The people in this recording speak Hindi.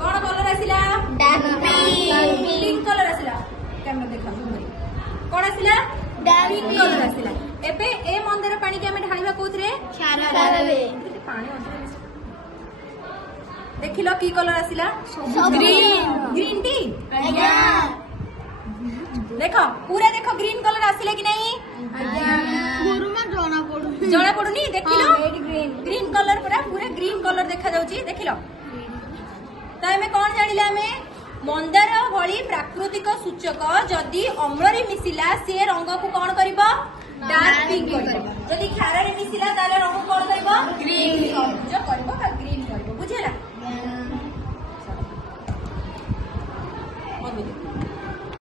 कौन कलर आसिला पिंक कलर आसिला कैमरा देखा कौन आसिला पिंक कलर आसिला एबे ए मंदिर पानी के हमें ढालिबा कोथरे पानी देखिलो की कलर आसिला ग्रीन टी देखो पूरा देखो ग्रीन कलर आसिला कि नहीं जना पड़ुनी देखिलो ग्रीन कलर पूरा ग्रीन कलर देखा जाउची देखिलो तो हमें कौन जानिला हमें मंदार भली प्राकृतिक सूचक जदि अम्ल मिसिला से रंग को कौन करिबो डार्क पिंक करिबो जदि खार रे मिसिला ताले रंग कौन करिबो